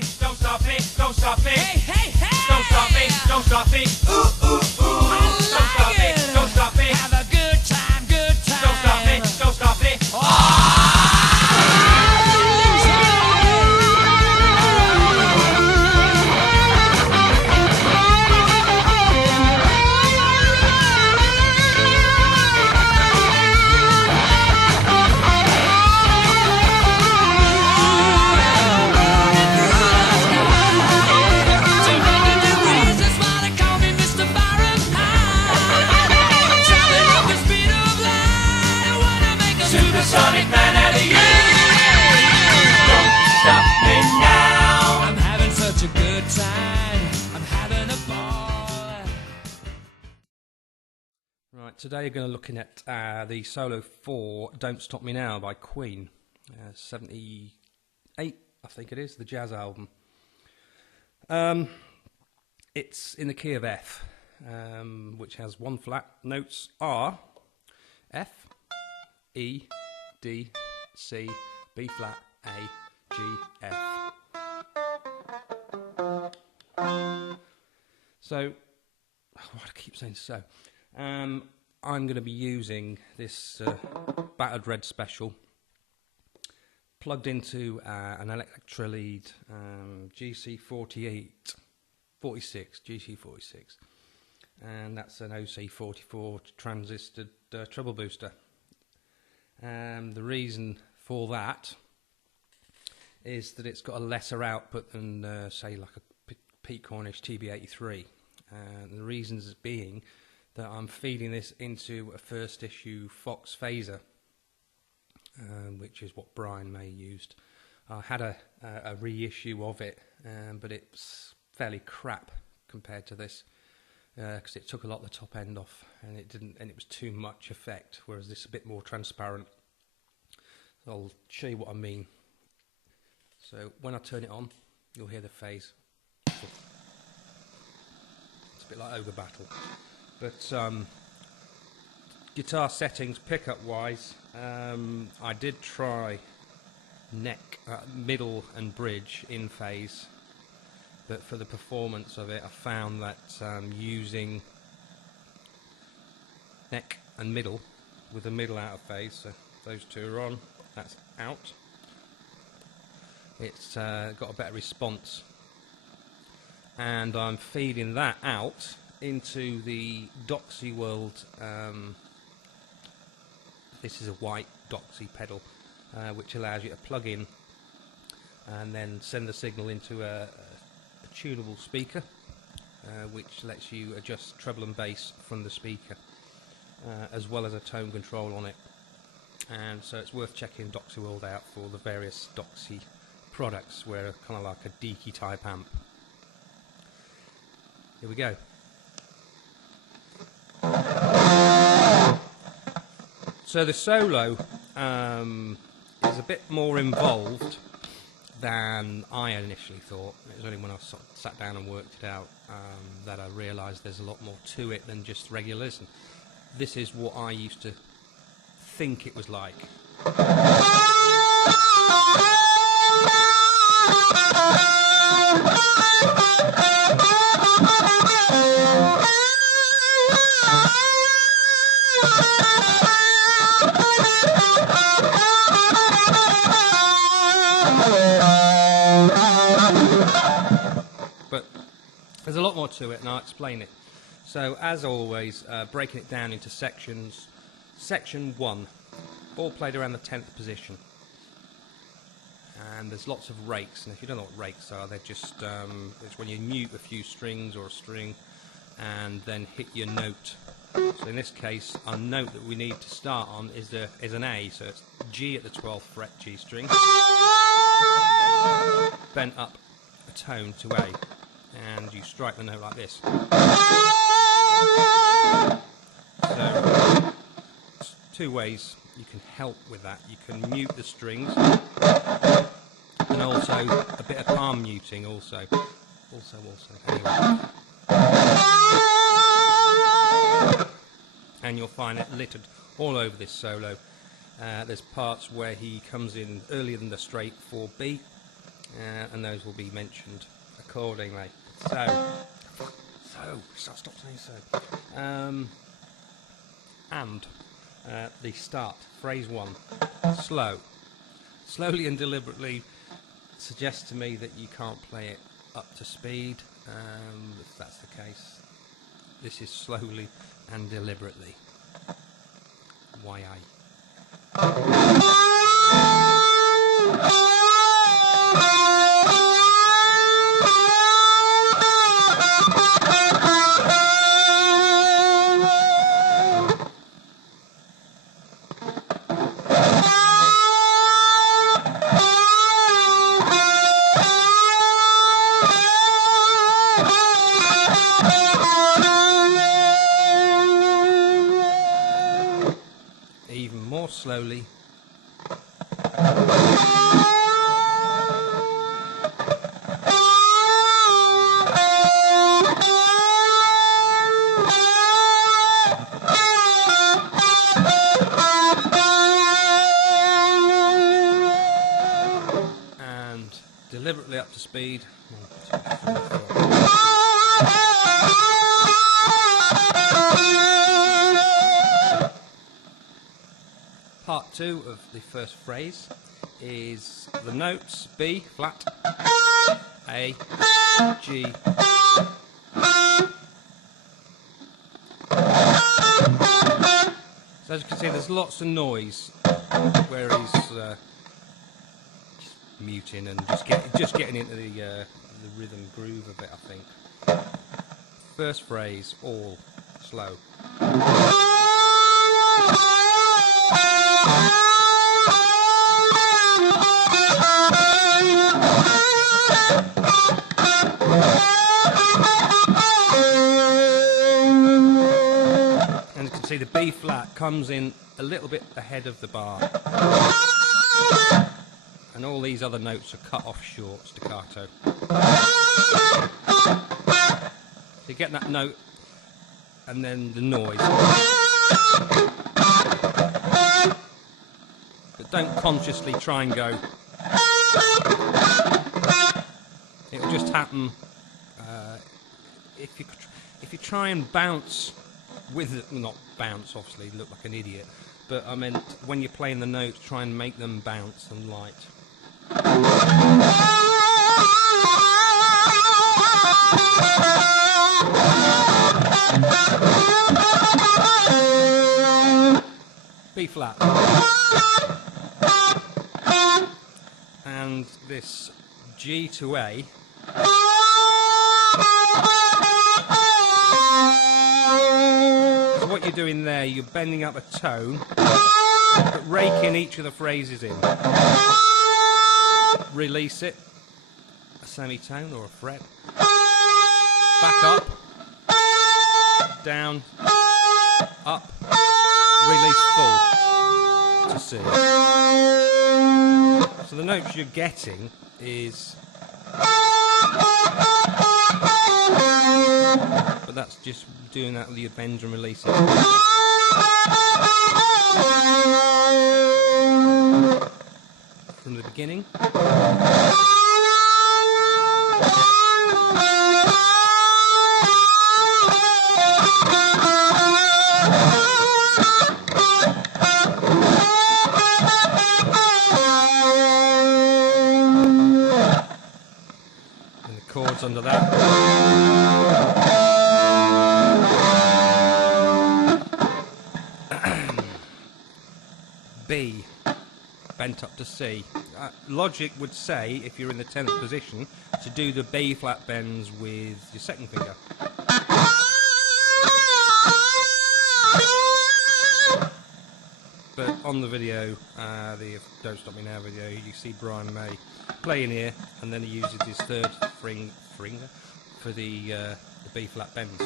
me, don't stop me, don't stop me. Hey, hey, hey! Don't stop me, don't stop me. Ooh, ooh, ooh. I Don't stop like me, it. don't stop me. Have a good time, good time. Don't stop me, don't stop me. Supersonic man out of you. Don't stop me now. I'm having such a good time. I'm having a ball. Right, today we're going to looking at the solo for Don't Stop Me Now by Queen. 78, I think it is, the jazz album. It's in the key of F, which has one flat. Notes are F, E, D, C, B flat, A, G, F. So, why do I keep saying so? I'm going to be using this battered red special plugged into an Electrolead GC46, GC46, and that's an OC44 transistor treble booster. The reason for that is that it's got a lesser output than, say, like a Pete Cornish TB83. The reasons being that I'm feeding this into a first issue Fox phaser, which is what Brian May used. I had a reissue of it, but it's fairly crap compared to this, because it took a lot of the top end off, and it was too much effect, whereas this is a bit more transparent. So I'll show you what I mean. So when I turn it on, you'll hear the phase. It's a bit like Ogre Battle. But guitar settings, pickup wise, I did try neck, middle and bridge in phase, but for the performance of it I found that using neck and middle with the middle out of phase, so those two are on, that's out, it's got a better response, and I'm feeding that out into the Doxy World. This is a white Doxy pedal, which allows you to plug in and then send the signal into a tunable speaker, which lets you adjust treble and bass from the speaker, as well as a tone control on it. And so it's worth checking Doxy World out for the various Doxy products, where kind of like a Deaky type amp. Here we go. So the solo is a bit more involved than I initially thought. It was only when I sat down and worked it out that I realised there's a lot more to it than just regular listen. This is what I used to think it was like. But there's a lot more to it, and I'll explain it. So, as always, breaking it down into sections. Section 1, all played around the 10th position. And there's lots of rakes, and if you don't know what rakes are, they're just, it's when you mute a few strings or a string and then hit your note. So in this case, our note that we need to start on is an A, so it's G at the 12th fret, G string, bent up a tone to A, and you strike the note like this. So, two ways you can help with that. You can mute the strings, and also a bit of palm muting also. Anyway. And you'll find it littered all over this solo. There's parts where he comes in earlier than the straight 4B, and those will be mentioned accordingly. Stop saying so. And the start, phrase 1, slow. Slowly and deliberately suggests to me that you can't play it up to speed. If that's the case, this is slowly and deliberately. YA. Even more slowly. And deliberately up to speed. 1, 2, 3, 4. Part 2 of the first phrase is the notes B flat, A, G, so as you can see there's lots of noise where he's just muting and just getting into the rhythm groove of it, I think. First phrase, all slow. And you can see the B flat comes in a little bit ahead of the bar. And all these other notes are cut off short, staccato. So you get that note and then the noise. But don't consciously try and go. It'll just happen if you try and bounce with it, not bounce obviously, look like an idiot, but I meant when you're playing the notes, try and make them bounce and light. B flat. And this G to A. So what you're doing there, you're bending up a tone, but raking each of the phrases in. Release it, a semitone or a fret. Back up, down, up, release full to C. So the notes you're getting is, but that's just doing that with your bends and releases. From the beginning. And the chords under that. B, bent up to C. Logic would say, if you're in the 10th position, to do the B flat bends with your second finger. But on the video, the Don't Stop Me Now video, you see Brian May playing here, and then he uses his third finger for the B flat bends.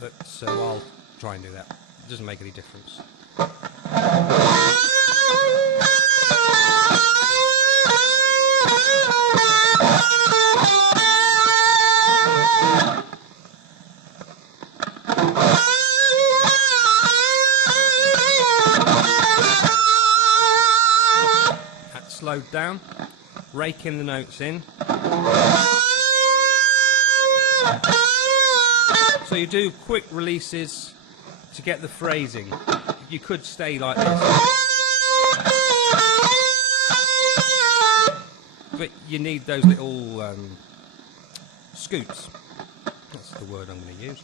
But so I'll try and do that. It doesn't make any difference. That's slowed down. raking the notes in. So you do quick releases to get the phrasing. You could stay like this, but you need those little scoots. That's the word I'm going to use.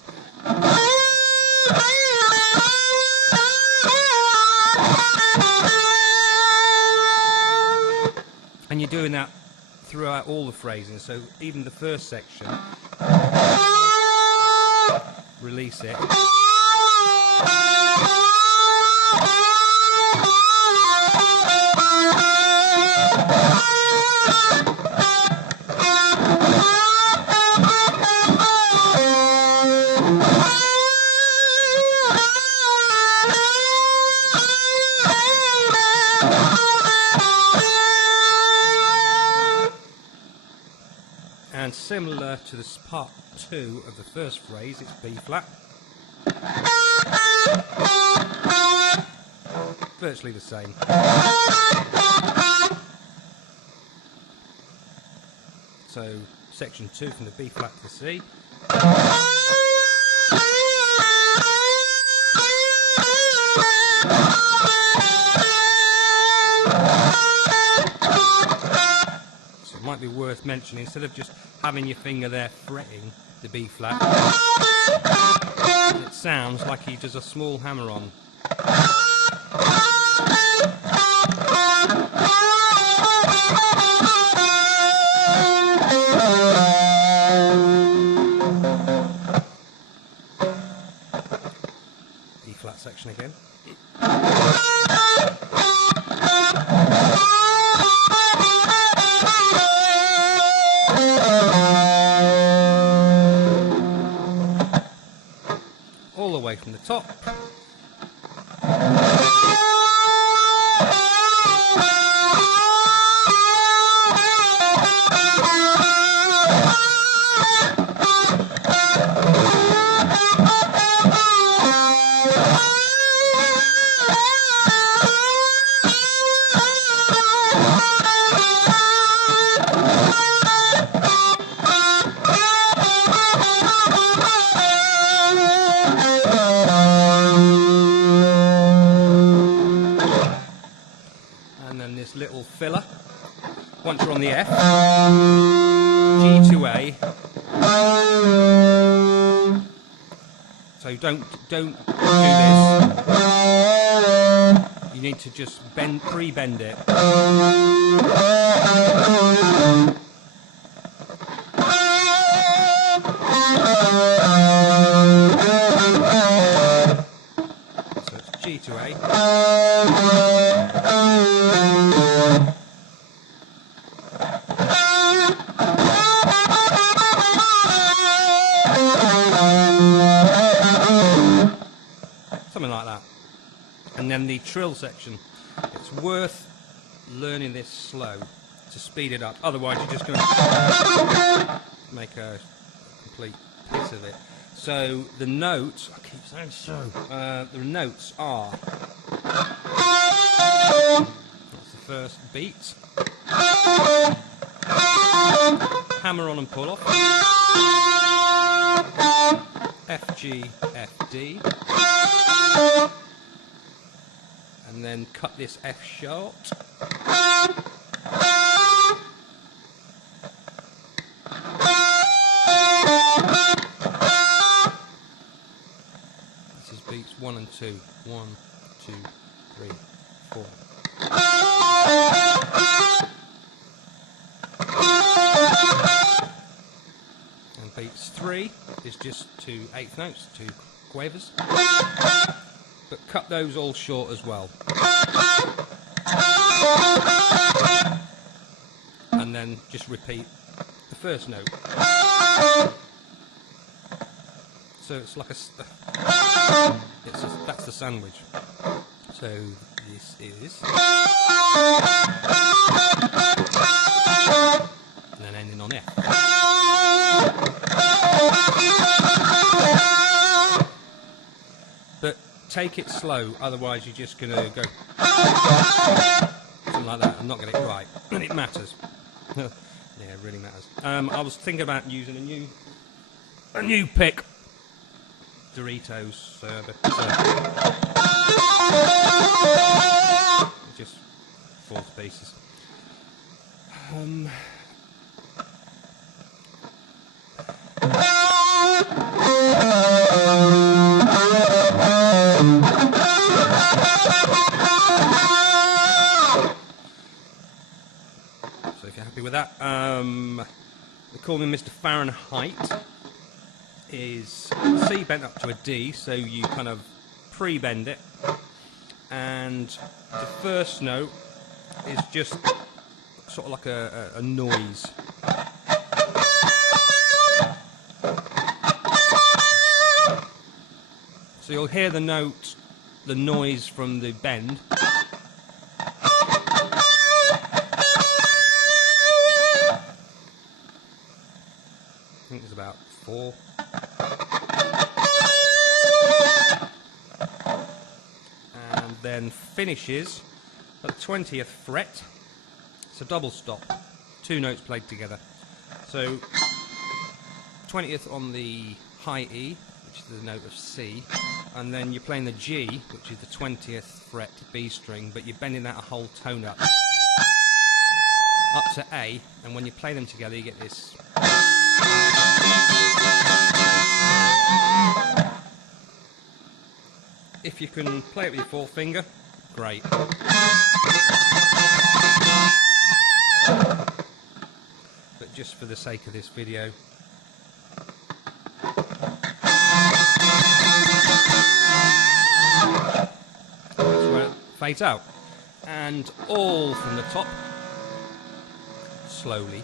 And you're doing that throughout all the phrasing, so even the first section, release it. And similar to this part 2 of the first phrase, it's B flat. Virtually the same. So section 2 from the B flat to the C. It might be worth mentioning, instead of just having your finger there fretting the B flat, it sounds like he does a small hammer on. B flat section again. All the way from the top. This little filler. Once you're on the F, G to A. So don't do this. You need to just pre-bend it. So it's G to A. Something like that. And then the trill section. It's worth learning this slow to speed it up. Otherwise you're just going to make a complete piece of it. So the notes, I keep saying so, the notes are, that's the first beat, hammer on and pull off, F, G, F, D, and then cut this F short, this is beats 1 and 2, 1, 2, 3, 4. And beats 3 is just 2 eighth notes, 2 quavers, but cut those all short as well. And then just repeat the first note. So it's like that's the sandwich. So this is, and then ending on F. But take it slow, otherwise you're just going to go something like that and not get it right, and it matters. Yeah, it really matters. I was thinking about using a new pick, Doritos, but it just falls to pieces. So if you're happy with that, they call me Mr. Fahrenheit. Is C bent up to a D, so you kind of pre-bend it, and the first note is just sort of like a noise. So you'll hear the noise from the bend. I think there's about 4. And then finishes at the 20th fret. It's a double stop, 2 notes played together. So 20th on the high E, which is the note of C, and then you're playing the G, which is the 20th fret B string, but you're bending that a whole tone up to A, and when you play them together you get this. If you can play it with your 4th finger, great. But just for the sake of this video, that's where it fades out. And all from the top, slowly.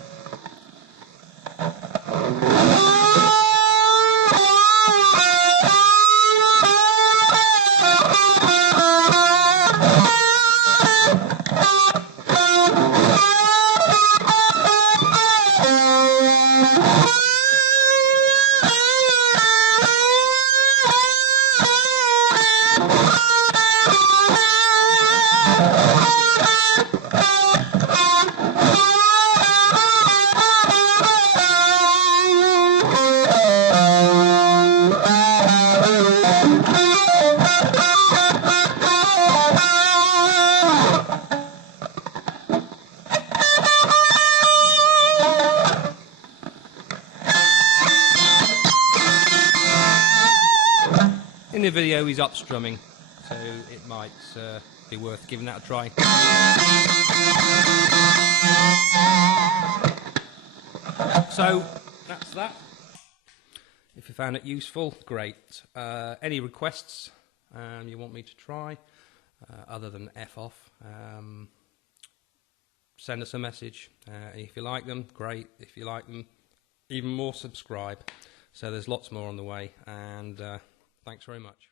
In the video he's up strumming, so it might be worth giving that a try. So that's that. If you found it useful, great. Any requests you want me to try, other than F off, send us a message. If you like them, great. If you like them even more, subscribe. So there's lots more on the way, and thanks very much.